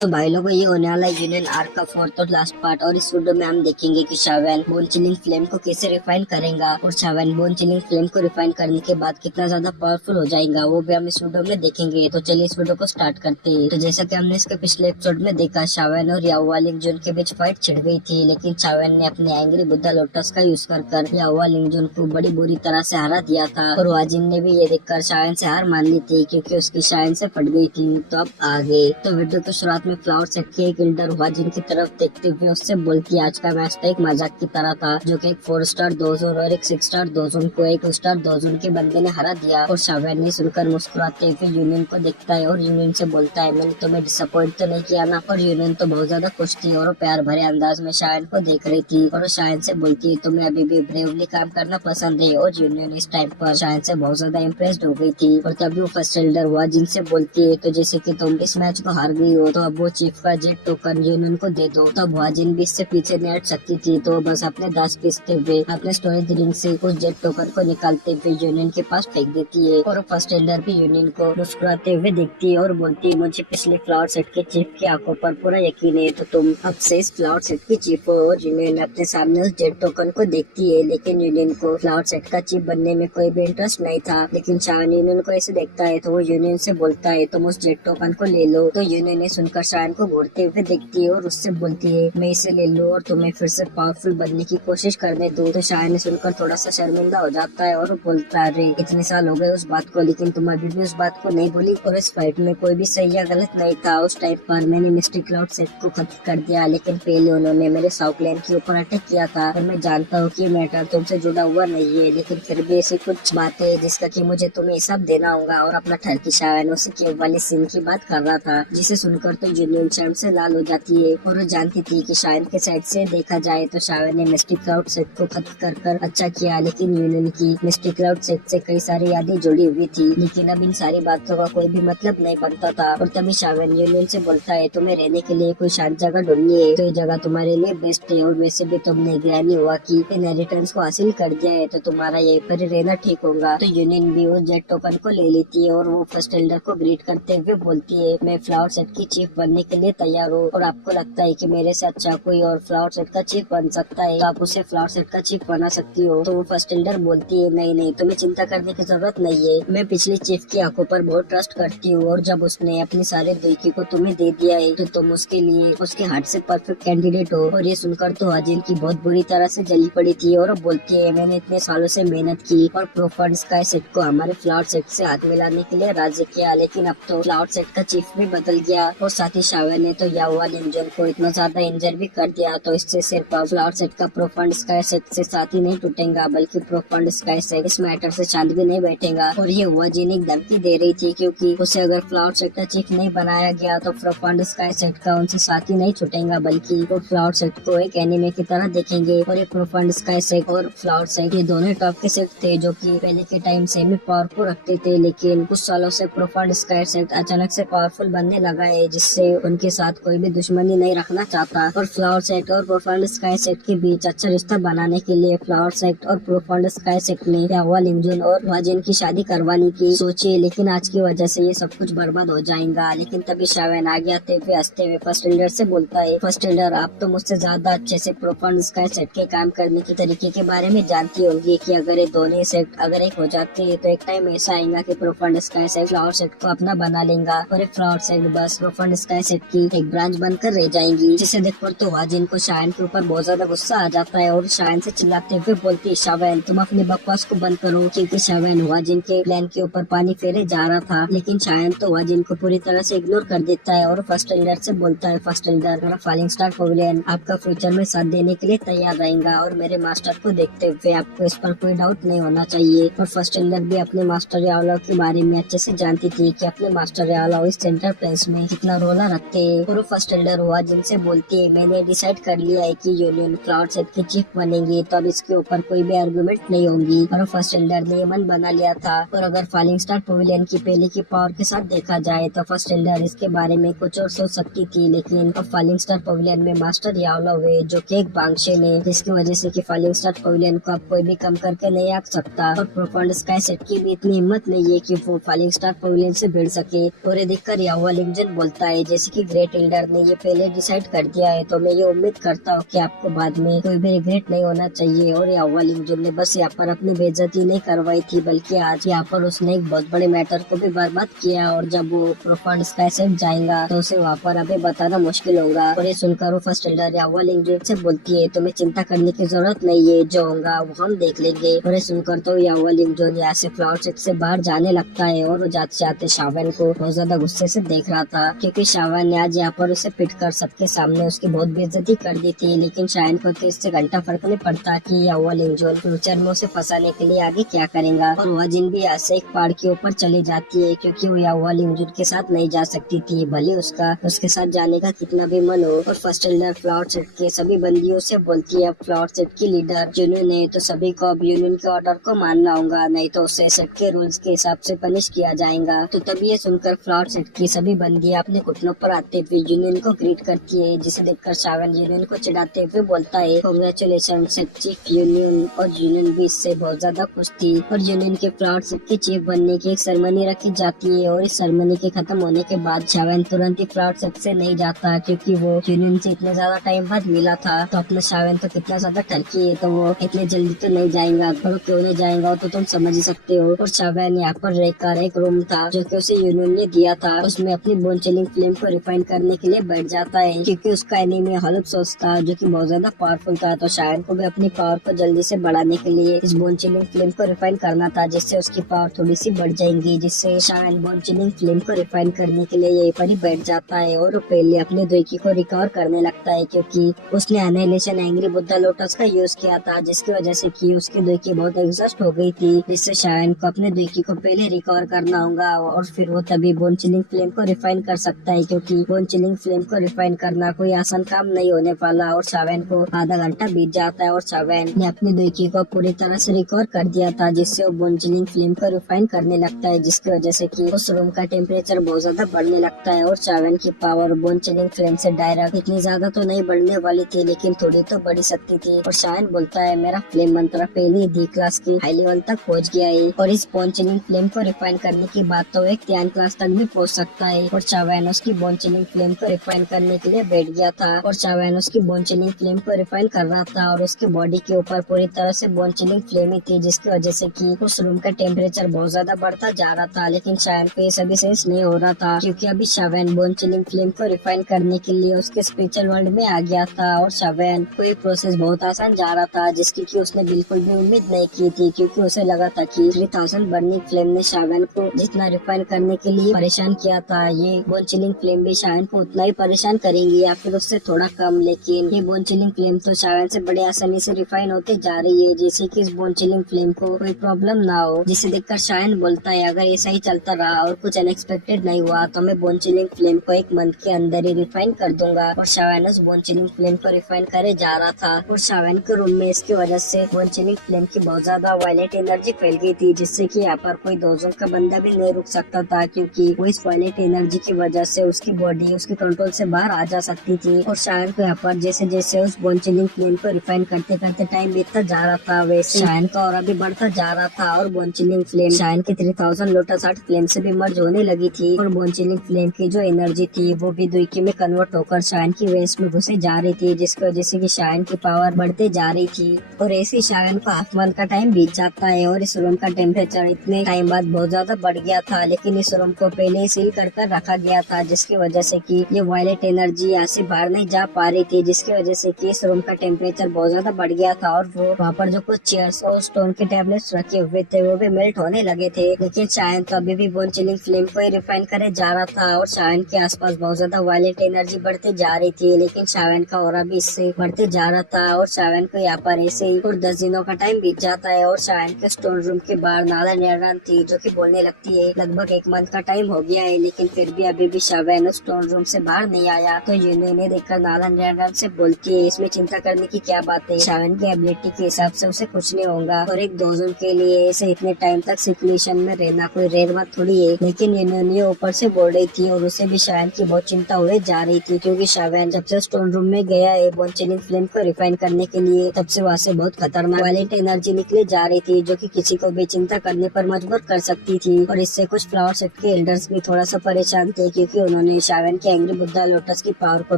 तो भाई लोगों, ये होने वाला है यूनियन आर्क का फोर्थ और लास्ट पार्ट। और इस वीडियो में हम देखेंगे कि शावेन बोन चिलिंग फ्लेम को कैसे रिफाइन करेगा और शावेन बोन चिलिंग फ्लेम को रिफाइन करने के बाद कितना ज्यादा पावरफुल हो जाएगा, वो भी हम इस वीडियो में देखेंगे। तो चलिए इस वीडियो को स्टार्ट करते हैं। तो जैसा कि हमने इसके पिछले एपिसोड में देखा, शावेन और याओ लिंगजुन के बीच फाइट छिड़ गई थी, लेकिन शावेन ने अपने एंग्री बुद्धा लोटस का यूज कर याओ लिंगजुन को बड़ी बुरी तरह से हरा दिया था। और वाजिन ने भी ये देखकर शावेन से हार मान ली थी, क्योंकि उसकी शावेन से फट गई थी। तो अब आगे तो वीडियो की शुरुआत में फ्लावर सेट के एक एल्डर वाजिन की तरफ देखते हुए उससे बोलती है, आज का मैच तो एक मजाक की तरह था, जो कि एक 4 स्टार दोजोन और एक 6 स्टार दोजोन को एक स्टार दोजोन के बंदे ने हरा दिया। और शावेन ने सुनकर मुस्कुराते हुए यूनियन को देखता है और यूनियन से बोलता है, मैंने तुम्हें डिसअपॉइंट तो नहीं किया ना। और यूनियन तो बहुत ज्यादा खुश थी और वो प्यार भरे अंदाज में शावेन को देख रही थी। और शावेन से बोलती है, तुम्हें अभी भी ब्रेवली काम करना पसंद है। और यूनियन इस टाइम पर शावेन से बहुत ज्यादा इम्प्रेस्ड हो गई थी। और तभी वो फर्स्ट एल्डर वाजिन से बोलती है, तो जैसे कि तुम इस मैच को हार गई हो, तो अब वो चीफ का जेट टोकन यूनियन को दे दो। तब वाजिन भी इससे पीछे नहीं हट सकती थी, तो बस अपने दांत पीसते हुए अपने स्टोरेज रिंग से उस जेट टोकन को निकालते हुए यूनियन के पास फेंक देती है। और फर्स्ट एल्डर भी यूनियन को मुस्कुराते हुए देखती है और बोलती है, मुझे पिछले फ्लावर सेट के चीफ की आंखों पर पूरा यकीन है, तो तुम अब से इस फ्लावर सेट की चीफ हो। और यूनियन अपने सामने उस जेट टोकन को देखती है, लेकिन यूनियन को फ्लावर सेट का चीफ बनने में कोई भी इंटरेस्ट नहीं था। लेकिन शान यूनियन को ऐसे देखता है, तो वो यूनियन से बोलता है, तुम उस जेट टोकन को ले लो। तो यूनियन ने सुनकर शान को घूरते हुए देखती है और उससे बोलती है, मैं इसे ले लूं और तुम्हें फिर से पावरफुल बनने की कोशिश करने दूं। तो शान ने सुनकर थोड़ा सा शर्मिंदा हो जाता है और बोलता है, अरे इतने साल हो गए उस बात को, लेकिन तुम अभी भी उस बात को नहीं बोली। और इस फाइट में कोई भी सही या गलत नहीं था। उस टाइम पर मैंने मिस्टिक क्लाउड सेट को खत्म कर दिया, लेकिन पहले उन्होंने मेरे साउकलैन के ऊपर अटैक किया था। और मैं जानता हूँ कि मैटर तुमसे जुड़ा हुआ नहीं है, लेकिन फिर भी ऐसी कुछ बातें है जिसका कि मुझे तुम्हें हिसाब देना होगा। और अपना ठरकी शावेन उसी केव वाली सीन की बात कर रहा था, जिसे सुनकर तो यूनियन शर्म से लाल हो जाती है। और वो जानती थी कि शावेन के साइड से देखा जाए तो शावेन ने मिस्टिक क्लाउड सेट को खत्म कर अच्छा किया, लेकिन यूनियन की मिस्टिक क्लाउड सेट से कई सारी यादें जुड़ी हुई थी। लेकिन अब इन सारी बातों का कोई भी मतलब नहीं बनता था। और तभी शावेन यूनियन से बोलता है, तुम्हें रहने के लिए कोई शांत जगह ढूंढनी है, तो ये जगह तुम्हारे लिए बेस्ट है। और वैसे भी तुमने ग्रैनी हुआ की इनहेरिटेंस को हासिल कर दिया है, तो तुम्हारा यहीं पर रहना ठीक होगा। तो यूनियन भी उस जेट टोकन को ले लेती है और वो फर्स्ट एल्डर को ग्रीट करते हुए बोलती है, मैं फ्लावर सेट की चीफ बनने के लिए तैयार हूँ। और आपको लगता है कि मेरे से अच्छा कोई और फ्लावर सेट का चीफ बन सकता है, तो आप उसे फ्लावर सेट का चीफ बना सकती हो। तो वो फर्स्ट एल्डर बोलती है, नहीं नहीं, तुम्हें चिंता करने की जरूरत नहीं है, मैं पिछली चीफ की आंखों पर बहुत ट्रस्ट करती हूँ। और जब उसने अपनी सारे दुखी को तुम्हें दे दिया है, तो तुम उसके लिए उसके हार्ट से परफेक्ट कैंडिडेट हो। और ये सुनकर तो हाजिन की बहुत बुरी तरह से जली पड़ी थी और बोलती है, मैंने इतने सालों से मेहनत की और प्रोफंड स्काई सेट को हमारे फ्लावर सेट से हाथ मिलाने के लिए राजी किया, लेकिन अब तो फ्लावर सेट का चीफ भी बदल गया। और साथ ही शावेन ने तो याओ लिंगजुन को इतना ज्यादा इंजर भी कर दिया, तो इससे सिर्फ फ्लावर सेट का प्रोफंड स्काई सेट से साथ ही नहीं टूटेगा, बल्कि प्रोफंड स्काई सेट इस मैटर से चांद भी नहीं बैठेगा। और ये वाजिन एक धमकी दे रही थी, क्योंकि उसे अगर फ्लावर सेट का चीफ नहीं बनाया गया, तो प्रोफंड स्काई सेट का उनसे साथ ही नहीं छूटेगा, बल्कि वो फ्लावर सेट को एक एनिमे की तरह देखेंगे। और ये प्रोफंड स्काई सेट और फ्लावर सेट ये दोनों टॉप के सेट थे, जो कि पहले के टाइम से भी पावरफुल रखते थे, लेकिन कुछ सालों से प्रोफंड स्काई सेट अचानक से पावरफुल बनने लगा है, जिससे उनके साथ कोई भी दुश्मनी नहीं रखना चाहता। और फ्लावर सेट और प्रोफंड स्काई सेट के बीच अच्छा रिश्ता बनाने के लिए फ्लावर सेट और प्रोफंड स्काई सेट ने याओ लिंगजुन और वाजिन की शादी करवाने की सोची, लेकिन आज की वजह से ये सब कुछ बर्बाद हो जाएगा। लेकिन तभी शावेन आगे आते हुए हंसते हुए फर्स्ट एल्डर से बोलता है, फर्स्ट एल्डर, आप तो मुझसे ज्यादा अच्छे से प्रोफंड स्काई सेट के काम करने के तरीके के बारे में जानती होंगी, कि अगर ये दोनों सेट अगर एक हो जाते हैं, तो एक टाइम ऐसा आएगा कि प्रोफंड स्काई सेट फ्लावर सेट को अपना बना लेगा और एक फ्लावर सेट बस प्रोफंड स्काई सेट की एक ब्रांच बनकर रह जाएंगी। जिसे देखकर तो वाजिन को शावेन के ऊपर बहुत ज्यादा गुस्सा आ जाता है और शावेन से चिल्लाते हुए बोलती है, शावेन तुम अपनी बकवास को बंद करो, क्योंकि शावेन वाजिन के प्लान के ऊपर पानी फेरे जा रहा था। लेकिन शावेन तो वाजिन को पूरी तरह से इग्नोर कर देता है और फर्स्ट एल्डर से बोलता है, फर्स्ट एल्डर, मेरा फॉलिंग स्टार पवेलियन आपका फ्यूचर में साथ देने के लिए तैयार रहेगा, और मेरे मास्टर को देखते हुए आपको इस पर कोई डाउट नहीं होना चाहिए। और फर्स्ट एल्डर भी अपने मास्टर याओ के बारे में अच्छे से जानती थी, कि अपने मास्टर याओ इस सेंटर प्लेस में कितना रोला रखते हैं। और फर्स्ट एल्डर हुआ जिनसे बोलती है, मैंने डिसाइड कर लिया है कि यूनियन फ्लावर सेट की चीफ बनेगी, तो अब इसके ऊपर कोई भी आर्गुमेंट नहीं होगी। और फर्स्ट एल्डर ने मन बना लिया था। और अगर फॉलिंग स्टार पवेलियन की पहले की पावर के साथ देखा जाए, तो फर्स्ट एल्डर इसके बारे में कुछ और सोच सकती थी, लेकिन अब फॉलिंग स्टार पवेलियन में मास्टर याओ है, जो कि एक बांगशेन है, जिसकी वजह से कि फॉलिंग स्टार पवेलियन को अब कोई भी कम करके नहीं आ सकता। और प्रोफंड स्काई सेट की भी इतनी हिम्मत नहीं है कि वो फॉलिंग स्टार पवेलियन से भिड़ सके। और ये देखकर याओ लिंगजुन बोलता है, जैसे कि ग्रेट एल्डर ने ये पहले डिसाइड कर दिया है, तो मैं ये उम्मीद करता हूँ कि आपको बाद में कोई भी रिग्रेट नहीं होना चाहिए। और यावा लिंगजुन ने बस यहाँ पर अपनी बेइज्जती नहीं करवाई थी, बल्कि आज यहाँ पर उसने एक बहुत बड़े मैटर को भी बर्बाद किया। और जब वो प्रोफांड स्काई सेट जाएगा तो उसे वहाँ पर अभी बताना मुश्किल होगा। और ये सुनकर वो फर्स्ट एल्डर यावा लिंगजुन से बोलती है, तुम्हें चिंता करने की जरूरत नहीं है, जो होगा वो हम देख लेंगे। और ये सुनकर तो यावा लिंगजुन यहाँ से फ्लावर सेट से बाहर जाने लगता है। और वो जाते जाते शावन को बहुत ज्यादा गुस्से से देख रहा था, क्योंकि शावन ने आज यहाँ पर उसे पिट कर सबके सामने उसकी बहुत बेइज्जती कर दी थी। लेकिन शायन को तो इससे घंटा फर्क नहीं पड़ता कि यावा लिंगजुन फ्यूचर में उसे फंसाने के लिए आगे क्या करेगा। और वह जिन भी यहाँ से एक पहाड़ के ऊपर चली जाती है, क्योंकि वो यावा लिंगजुन के साथ नहीं जा सकती थी, भले उसका उसके साथ जाने का कितना भी मन हो। और फर्स्ट एल्डर फ्लावर सेट के सभी बंदियों से बोलती है, फ्लावर सेट की लीडर जुनून है, तो सभी को अब यूनियन के ऑर्डर को मानना होगा, नहीं तो उसे सेट के रूल्स के हिसाब से पनिश किया जाएगा। तो तभी ये सुनकर फ्लावर सेट की सभी बंदियां अपने घुटनों पर आते हुए यूनियन को ग्रीट करती है, जिसे देखकर शावन यूनियन को चिढ़ाते हुए बोलता है, कांग्रेचुलेशन सेट चीफ यूनियन। और यूनियन भी इससे बहुत ज्यादा खुश थी। और यूनियन के फ्लावर सेट के चीफ बनने की एक सेरेमनी रखी जाती है। और इस सेरेमनी के खत्म होने के बाद शावन तुरंत ही फ्लावर सेट से नहीं जाता, क्योंकि वो यूनियन से इतने ज्यादा टाइम बाद मिला था। तो अपना शावन तो कितना ज्यादा टर्की है, तो वो इतने जल्दी तो नहीं जाएगा। और क्यों नहीं जाएगा तो तुम समझ ही सकते हो। और शावन यहाँ पर रहकर एक रूम था जो कि उसे यूनियन ने दिया था, उसमें अपनी बोन चिलिंग फ्लेम को रिफाइन करने के लिए बैठ जाता है, क्योंकि उसका एनिमी हल्क सोर्स था जो कि बहुत ज्यादा पावरफुल था। तो शायन को भी अपनी पावर को जल्दी से बढ़ाने के लिए इस बोन चिलिंग फ्लेम को रिफाइन करना था, जिससे उसकी पावर थोड़ी सी बढ़ जाएंगी। जिससे शायन बोन चिलिंग फ्लेम को रिफाइन करने के लिए यहीं पर ही बैठ जाता है। और वो पहले अपने दोइकी को रिकवर करने लगता है, क्योंकि उसने एनाइलेशन एंग्री बुद्धा लोटस का यूज किया था, जिसकी वजह से कि उसकी दोइकी बहुत एग्जॉस्ट हो गई थी। जिससे शायन को अपने दोइकी को पहले रिकवर करना होगा, और फिर वो तभी बोन चिलिंग फ्लेम को रिफाइन कर सकता है, क्योंकि बोन चिलिंग फ्लेम को रिफाइन करना कोई आसान काम नहीं होने वाला। और शावेन को आधा घंटा बीत जाता है और शावेन ने अपनी दोइकी को पूरी तरह से रिकवर कर दिया था, जिससे वो बोन चिलिंग फ्लेम को रिफाइन करने लगता है, जिसकी वजह से कि उस रूम का टेम्परेचर बहुत ज्यादा बढ़ने लगता है। और शावेन की पावर बोन चिलिंग फ्लेम से डायरेक्ट इतनी ज्यादा तो नहीं बढ़ने वाली थी, लेकिन थोड़ी तो बढ़ी सकती थी। और शावेन बोलता है, मेरा फ्लेम मंत्र पहले डी क्लास की हाई लेवल तक पहुँच गया है, और इस बोन चिलिंग फ्लेम को रिफाइन करने की बात तो एक ध्यान क्लास तक भी पहुँच सकता है। और शावेन उसकी बोन चिलिंग फ्लेम को रिफाइन करने के लिए बैठ गया था। और शावेन उसकी बोन चिलिंग फ्लेम को रिफाइन कर रहा था, और उसकी बॉडी के ऊपर पूरी तरह से बोन चिलिंग फ्लेम ही थी, जिसकी वजह से कि उस रूम का टेम्परेचर बहुत ज्यादा बढ़ता जा रहा था। लेकिन शावेन को ये सभी सेंस नहीं हो रहा था, क्योंकि अभी शावेन बोन चिलिंग फ्लेम को रिफाइन करने के लिए उसके स्पिरिचुअल वर्ल्ड में आ गया था। और शावेन को ये प्रोसेस बहुत आसान जा रहा था, जिसकी कि उसने बिल्कुल भी उम्मीद नहीं की थी, क्योंकि उसे लगा था कि 3000 बर्निंग फ्लेम ने शावेन को जितना रिफाइन करने के लिए परेशान किया था, ये बोन चिलिंग फ्लेम भी शावेन को उतना ही परेशान करेंगी, या फिर उससे थोड़ा कम। लेकिन ये बोन चिलिंग फ्लेम तो शावेन से बड़े आसानी से रिफाइन होते जा रही है, जैसे कि इस बोन चिलिंग फ्लेम को कोई प्रॉब्लम ना हो। जिसे देखकर शावेन बोलता है, अगर ऐसा ही चलता रहा और कुछ अनएक्सपेक्टेड नहीं हुआ तो मैं बोन चिलिंग फ्लेम को एक मंथ के अंदर ही रिफाइन कर दूंगा। और शावेन उस बोन चिलिंग फ्लेम को रिफाइन करे जा रहा था। और शावेन के रूम में इसकी वजह से बोन चिलिंग फ्लेम की बहुत ज्यादा वायलेट एनर्जी फैल गई थी, जिससे कि यहाँ पर कोई दोजों का बंदा भी नहीं रुक सकता था, क्योंकि वो इस वायलेट एनर्जी की वजह से उसकी बॉडी उसके कंट्रोल से बाहर आ जा सकती थी। और शायन को यहाँ पर जैसे जैसे उस बोन चिलिंग फ्लेम को रिफाइन करते करते टाइम बीतता जा रहा था, वैसे शायन का और भी बढ़ता जा रहा था। और बोन चिलिंग फ्लेम शायन के 3000 लोटस आर्ट फ्लेम से भी मर्ज होने लगी थी। और बोन चिलिंग फ्लेम की जो एनर्जी थी वो भी दुइकी में कन्वर्ट होकर शायन की वेस्ट में घुसे जा रही थी, जिसकी वजह से कि शायन की पावर बढ़ते जा रही थी। और ऐसे शायन को हाफ मंथ का टाइम बीत जाता है, और इस रूम का टेम्परेचर इतने टाइम बाद बहुत ज्यादा बढ़ गया था। लेकिन इस रूम को पहले ही सील कर रखा गया था, जिसकी वजह से कि ये वायलेट एनर्जी यहाँ से बाहर नहीं जा पा रही थी, जिसकी वजह से कि इस रूम का टेम्परेचर बहुत ज्यादा बढ़ गया था। और वो वहाँ पर जो कुछ चेयर्स और स्टोन के टैबलेट्स रखे हुए थे वो भी मेल्ट होने लगे थे। लेकिन शायन तो अभी भी बोन चिलिंग फ्लेम को ही रिफाइन करे जा रहा था, और शायन के आसपास बहुत ज्यादा वायलेट एनर्जी बढ़ते जा रही थी। लेकिन शायन का ऑरा भी इससे बढ़ते जा रहा था। और शायन को यहाँ पर ऐसे ही और 10 दिनों का टाइम बीत जाता है। और शायन के स्टोन रूम के बाहर नाला नियरन थी, जो कि बोलने लगती है, लगभग 1 मंथ का टाइम हो गया है, लेकिन फिर भी अभी भी शावेन स्टोन रूम से बाहर नहीं आया। तो यूनियन ने देखकर नालन रैंडम से बोलती है, इसमें चिंता करने की क्या बात है, शावेन की एबिलिटी के हिसाब से उसे कुछ नहीं होगा, और एक दोजन के लिए ऐसे इतने टाइम तक सिचुएशन में रहना कोई रेयर बात थोड़ी है। लेकिन यूनियन ये ऊपर से बोल रही थी, और उसे भी शावेन की बहुत चिंता हुए जा रही थी, क्योंकि शावेन जब से स्टोन रूम में गया है बोन चिलिंग फ्लेम को रिफाइन करने के लिए, तब से वहाँ से बहुत खतरनाक वायलेंट एनर्जी निकले जा रही थी, जो कि किसी को भी चिंता करने पर मजबूर कर सकती थी। और इससे कुछ फ्लावर सेट के एल्डर्स भी थोड़ा सा परेशान थे, क्योंकि उन्होंने उन्होंने शावन के एंग्री बुद्धा लोटस की पावर को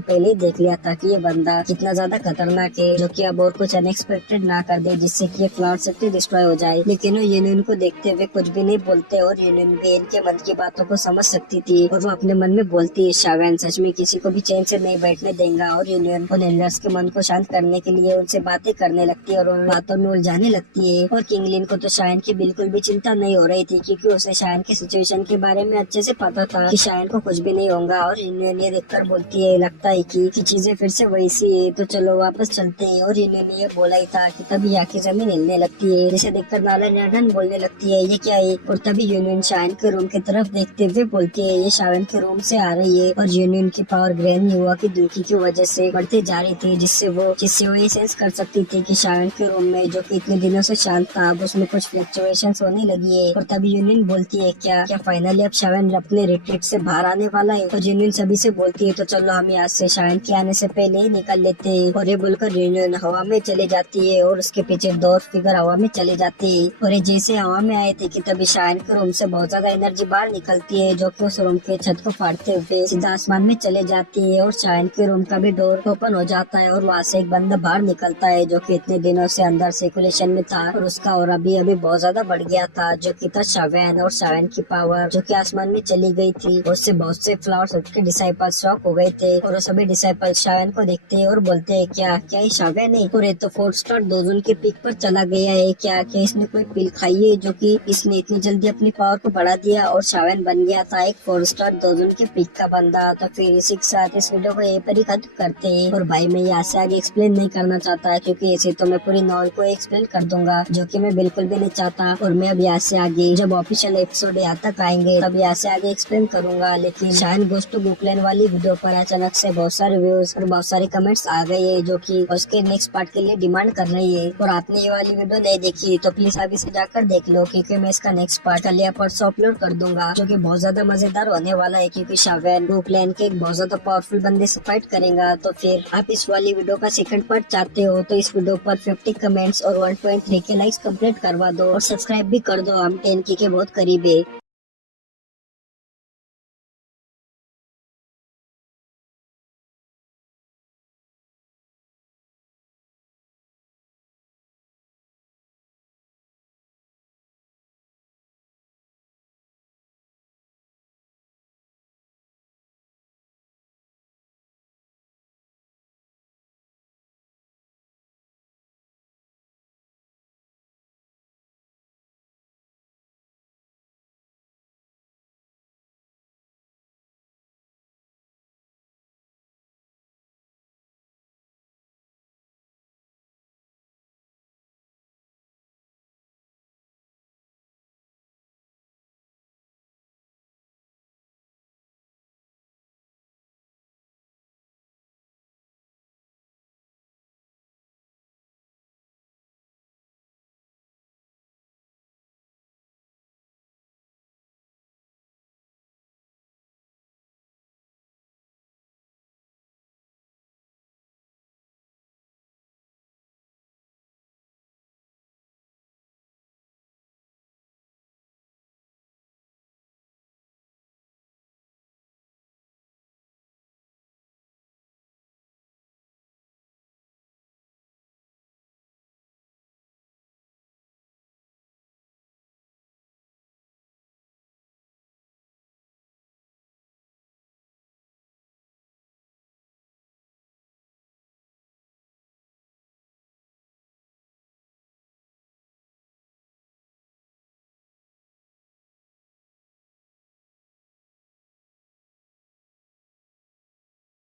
पहले ही देख लिया था कि ये बंदा कितना ज्यादा खतरनाक है, जो कि अब और कुछ अनएक्सपेक्टेड ना कर दे जिससे कि ये फ्लावर सिटी डिस्ट्रॉय हो जाए। लेकिन वो यूनियन को देखते हुए कुछ भी नहीं बोलते और यूनियन भी इनके मन की बातों को समझ सकती थी और वो अपने मन में बोलती है शावन सच में किसी को भी चैन से नहीं बैठने देगा। और यूनियन उन एल्डर्स के मन को शांत करने के लिए उनसे बातें करने लगती है और उन बातों में उलझाने लगती है। और किंगलिन को तो शायन की बिल्कुल भी चिंता नहीं हो रही थी क्योंकि उसे शायन की सिचुएशन के बारे में अच्छे से पता था कि शायन को कुछ भी नहीं होगा। और यूनियन ये देखकर बोलती है लगता है कि चीजें फिर से वैसी है तो चलो वापस चलते हैं। और यूनियन ने ये बोला ही था कि तभी आके जमीन हिलने लगती है जिसे देखकर नाला नाडन बोलने लगती है ये क्या है। और तभी यूनियन शायन के रूम की तरफ देखते हुए बोलती है ये शायन के रूम से आ रही है। और यूनियन की पावर ग्रहण युवा की दुखी की वजह से बढ़ते जा रही थी जिससे वो ये सेंस कर सकती थी कि शायन के रूम में जो कि इतने दिनों से शांत था अब उसमें कुछ फ्लक्चुएशंस होने लगी है। और तभी यूनियन बोलती है क्या फाइनली अब शायन अपने रिट्रीट से बाहर आने वाला है। और यूनियन सभी से बोलती है तो चलो हम यहाँ से शायन के आने से पहले ही निकल लेते हैं। और ये बोलकर यूनियन हवा में चले जाती है और उसके पीछे दो फिगर हवा में चले जाते हैं। और ये जैसे हवा में आए थे कि तभी शायन के रूम से बहुत ज्यादा एनर्जी बाहर निकलती है जो कि उस रूम के छत को फाड़ते हुए सीधा आसमान में चले जाती है। और शायन के रूम का भी डोर ओपन हो जाता है और वहाँ से एक बंदा बाहर निकलता है जो कि इतने दिनों से अंदर सर्कुलेशन में था और उसका और अभी बहुत ज्यादा बढ़ गया था जो कि था शावन। और शावन की पावर जो कि आसमान में चली गई थी उससे बहुत से फ्लावर्स के डिसाइपल्स शॉक हो गए थे। और वो सभी डिसाइपल्स शावन को देखते हैं और बोलते हैं क्या ये शावन है। और ये तो 4 स्टार दोजन के पीक पर चला गया है। क्या इसने कोई पिल खाई है जो कि इसने इतनी जल्दी अपनी पावर को बढ़ा दिया और शावन बन गया था एक 4 स्टार दोजन के पीक का बंदा। तो फिर इसी के साथ इस वीडियो को यहीं पर ही खत्म करते हैं। और भाई मैं यहाँ से आगे एक्सप्लेन नहीं करना चाहता क्योंकि ऐसे तो मैं पूरी नॉवल को एक्सप्लेन कर दूंगा जो कि मैं बिल्कुल भी नहीं चाहता। और मैं अब यहाँ से आगे जब ऑफिशियल एपिसोड यहाँ तक आएंगे तब यहाँ से आगे एक्सप्लेन करूंगा। लेकिन शायन गोस टू बुकलैंड वाली वीडियो पर अचानक से बहुत सारे व्यूज और बहुत सारे कमेंट्स आ गए हैं जो कि उसके नेक्स्ट पार्ट के लिए डिमांड कर रही है। और आपने ये वाली वीडियो नहीं देखी तो प्लीज अभी से जाकर देख लो क्योंकि मैं इसका नेक्स्ट पार्ट कल या परसों अपलोड कर दूंगा जो कि बहुत ज्यादा मजेदार होने वाला है क्योंकि शावन बुकलैंड के एक बहुत ज्यादा पावरफुल बंदे से फाइट करेगा। तो फिर आप इस वाली वीडियो का सेकंड पार्ट चाहते हो तो इस वीडियो पर 50 कमेंट्स और 1.3 के लाइक्स कंप्लीट करवा दो और सब्सक्राइब भी कर दो। हम 10K के बहुत करीब है।